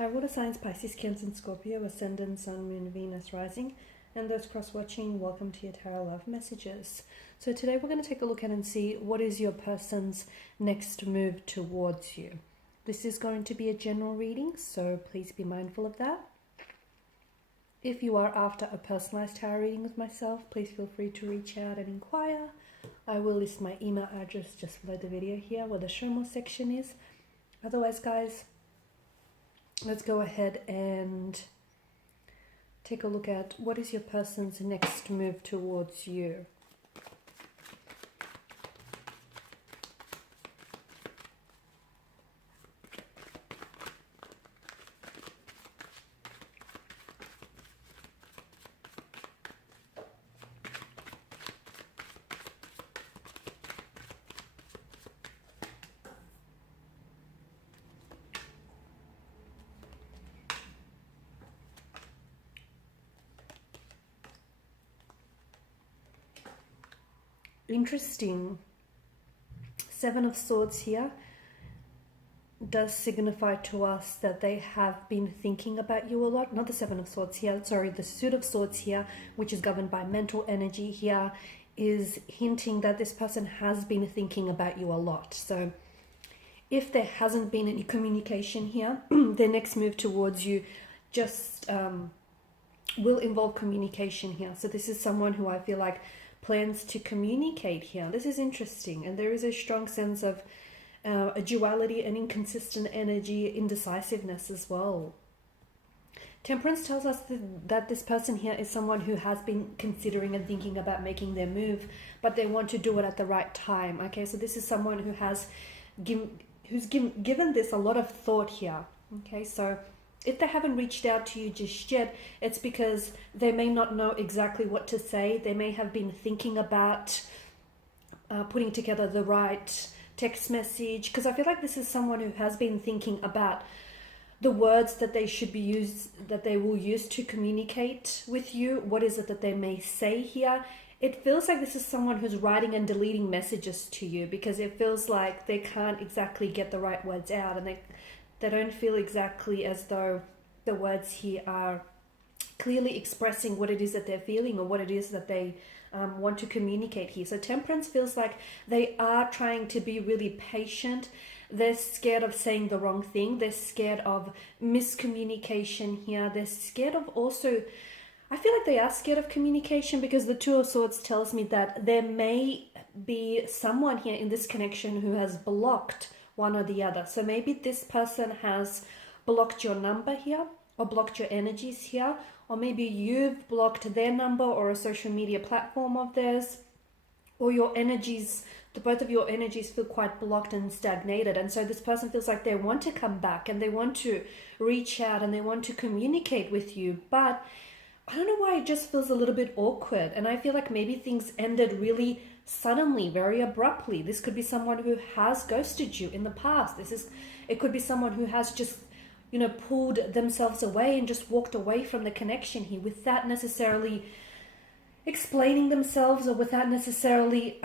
Hi, water signs Pisces, Cancer, and Scorpio, Ascendant, Sun, Moon, Venus, Rising, and those cross-watching, welcome to your Tarot Love Messages. So today we're going to take a look at and see what is your person's next move towards you. This is going to be a general reading, so please be mindful of that. If you are after a personalized tarot reading with myself, please feel free to reach out and inquire. I will list my email address just below the video here where the show more section is. Otherwise, guys, let's go ahead and take a look at what is your person's next move towards you. Interesting. Seven of Swords here does signify to us that they have been thinking about you a lot. Not the Seven of Swords here, sorry, the Suit of Swords here, which is governed by mental energy here, is hinting that this person has been thinking about you a lot. So if there hasn't been any communication here, their next move towards you just will involve communication here. So this is someone who I feel like plans to communicate here. This is interesting, and there is a strong sense of a duality and inconsistent energy, indecisiveness as well. Temperance tells us that this person here is someone who has been considering and thinking about making their move, but they want to do it at the right time. Okay, so this is someone who has given this a lot of thought here. Okay, so if they haven't reached out to you just yet, it's because they may not know exactly what to say. They may have been thinking about putting together the right text message, because I feel like this is someone who has been thinking about the words that they should be that they will use to communicate with you. What is it that they may say here? It feels like this is someone who's writing and deleting messages to you, because it feels like they can't exactly get the right words out, and they don't feel exactly as though the words here are clearly expressing what it is that they're feeling or what it is that they want to communicate here. So Temperance feels like they are trying to be really patient. They're scared of saying the wrong thing. They're scared of miscommunication here. They're scared of also, I feel like they are scared of communication, because the Two of Swords tells me that there may be someone here in this connection who has blocked one or the other. So maybe this person has blocked your number here, or blocked your energies here, or maybe you've blocked their number or a social media platform of theirs, or your energies, both of your energies feel quite blocked and stagnated. And so this person feels like they want to come back and they want to reach out and they want to communicate with you, but I don't know why it just feels a little bit awkward. And I feel like maybe things ended really suddenly, very abruptly. This could be someone who has ghosted you in the past. It could be someone who has just, pulled themselves away and just walked away from the connection here without necessarily explaining themselves, or without necessarily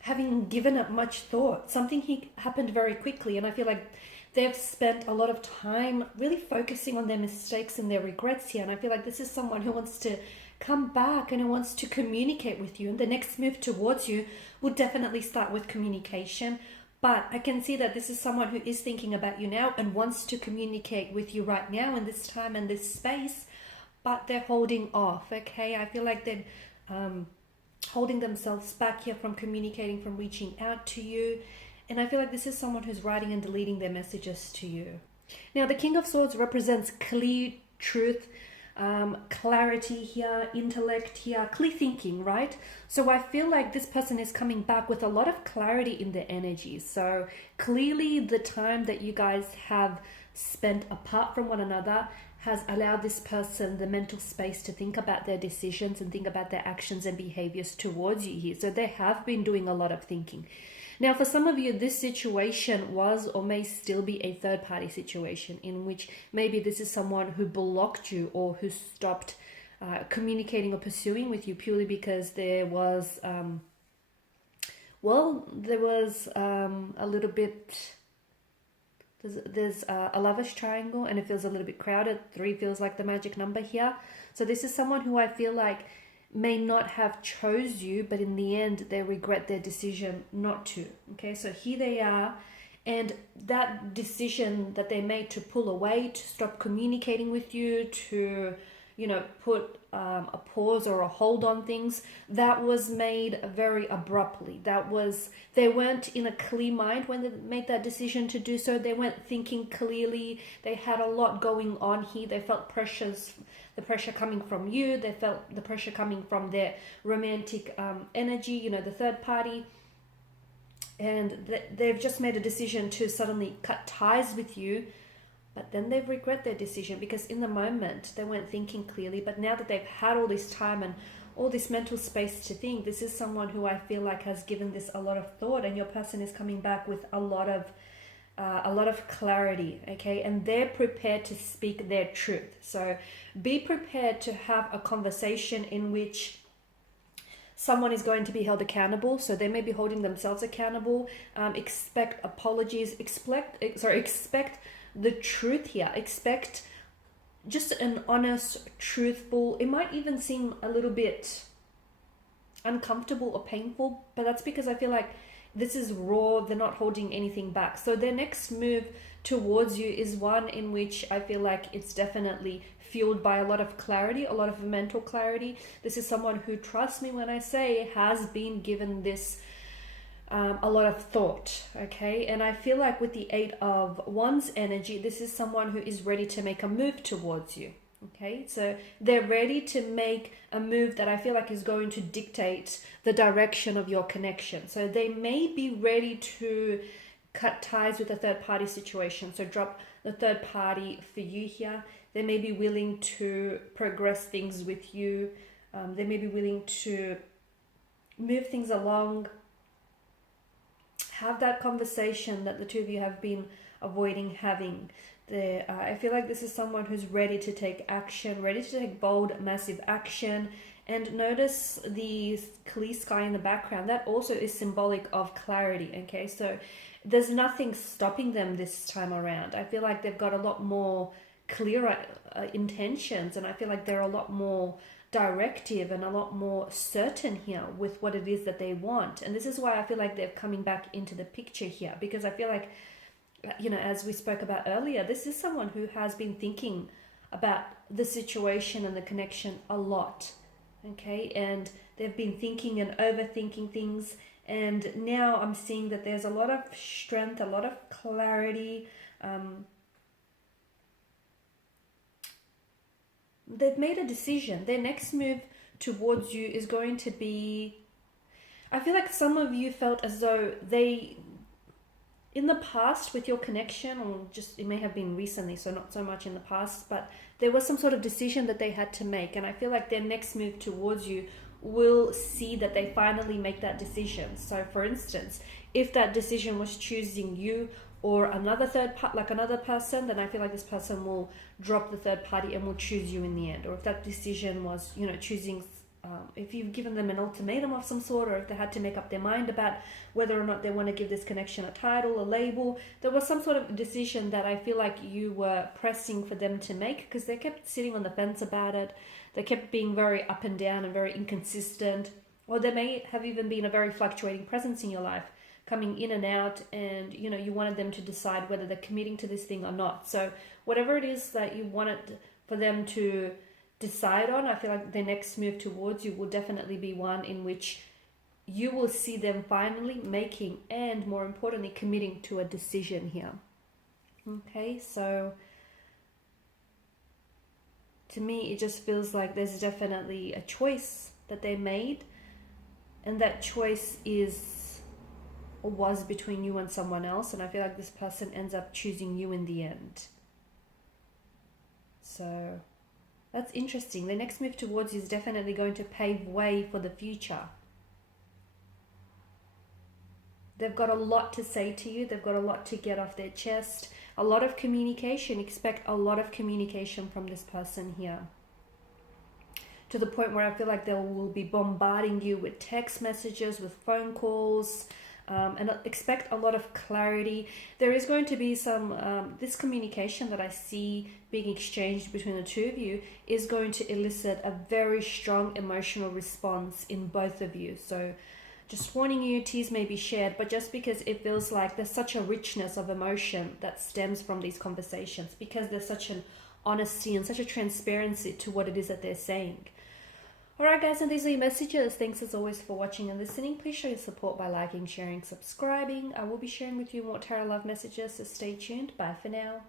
having given it much thought. Something happened very quickly, and I feel like they've spent a lot of time really focusing on their mistakes and their regrets here. And I feel like this is someone who wants to come back and who wants to communicate with you. And the next move towards you will definitely start with communication. But I can see that this is someone who is thinking about you now and wants to communicate with you right now in this time and this space, but they're holding off, okay? I feel like they're holding themselves back here from communicating, from reaching out to you. And I feel like this is someone who's writing and deleting their messages to you. Now, the King of Swords represents clear truth, clarity here, intellect here, clear thinking, right? So I feel like this person is coming back with a lot of clarity in their energy. So clearly the time that you guys have spent apart from one another has allowed this person the mental space to think about their decisions and think about their actions and behaviors towards you here. So they have been doing a lot of thinking. Now, for some of you, this situation was or may still be a third-party situation, in which maybe this is someone who blocked you or who stopped communicating or pursuing with you purely because there was a little bit There's a lovers triangle, and it feels a little bit crowded. 3 feels like the magic number here. So this is someone who I feel like may not have chose you, but in the end they regret their decision not to. Okay, so here they are, and that decision that they made to pull away, to stop communicating with you, to, you know, put a pause or a hold on things, that was made very abruptly. They weren't in a clear mind when they made that decision to do so. They weren't thinking clearly. They had a lot going on here. They felt the pressure coming from you. They felt the pressure coming from their romantic energy, you know, the third party. And they've just made a decision to suddenly cut ties with you. But then they regret their decision, because in the moment they weren't thinking clearly. But now that they've had all this time and all this mental space to think, this is someone who I feel like has given this a lot of thought, and your person is coming back with a lot of clarity, okay? And they're prepared to speak their truth. So be prepared to have a conversation in which someone is going to be held accountable. So they may be holding themselves accountable. Expect apologies. Expect the truth here. Expect just an honest, truthful. It might even seem a little bit uncomfortable or painful, but that's because I feel like this is raw. They're not holding anything back. So their next move towards you is one in which I feel like it's definitely fueled by a lot of clarity, a lot of mental clarity. This is someone who, trust me when I say, has been given this a lot of thought, okay? And I feel like with the 8 of Wands energy, this is someone who is ready to make a move towards you, okay? So they're ready to make a move that I feel like is going to dictate the direction of your connection. So they may be ready to cut ties with a third party situation. So drop the third party for you here. They may be willing to progress things with you. They may be willing to move things along. Have that conversation that the two of you have been avoiding having. I feel like this is someone who's ready to take action, ready to take bold, massive action. And notice the clear sky in the background. That also is symbolic of clarity, okay? So there's nothing stopping them this time around. I feel like they've got a lot more clearer intentions, and I feel like they're a lot more directive and a lot more certain here with what it is that they want. And this is why I feel like they're coming back into the picture here, because I feel like, you know, as we spoke about earlier, this is someone who has been thinking about the situation and the connection a lot, okay? And they've been thinking and overthinking things, and now I'm seeing that there's a lot of strength, a lot of clarity. They've made a decision. Their next move towards you is going to be, I feel like some of you felt as though they, in the past with your connection, or just it may have been recently, so not so much in the past, but there was some sort of decision that they had to make. And I feel like their next move towards you will see that they finally make that decision. So for instance, if that decision was choosing you or another another person, then I feel like this person will drop the third party and will choose you in the end. Or if that decision was, you know, choosing, if you've given them an ultimatum of some sort, or if they had to make up their mind about whether or not they want to give this connection a title, a label, there was some sort of decision that I feel like you were pressing for them to make, because they kept sitting on the fence about it. They kept being very up and down and very inconsistent, or there may have even been a very fluctuating presence in your life, coming in and out, and you know, you wanted them to decide whether they're committing to this thing or not. So whatever it is that you wanted for them to decide on, I feel like the next move towards you will definitely be one in which you will see them finally making, and more importantly, committing to a decision here. Okay, so to me, it just feels like there's definitely a choice that they made, and that choice is or was between you and someone else, and I feel like this person ends up choosing you in the end. So that's interesting. The next move towards you is definitely going to pave way for the future. They've got a lot to say to you. They've got a lot to get off their chest. A lot of communication. Expect a lot of communication from this person here, to the point where I feel like they will be bombarding you with text messages, with phone calls, and expect a lot of clarity. There is going to be some, this communication that I see being exchanged between the two of you is going to elicit a very strong emotional response in both of you. So just warning you, tears may be shared, but just because it feels like there's such a richness of emotion that stems from these conversations, because there's such an honesty and such a transparency to what it is that they're saying. Alright guys, and these are your messages. Thanks as always for watching and listening. Please show your support by liking, sharing, subscribing. I will be sharing with you more tarot love messages, so stay tuned. Bye for now.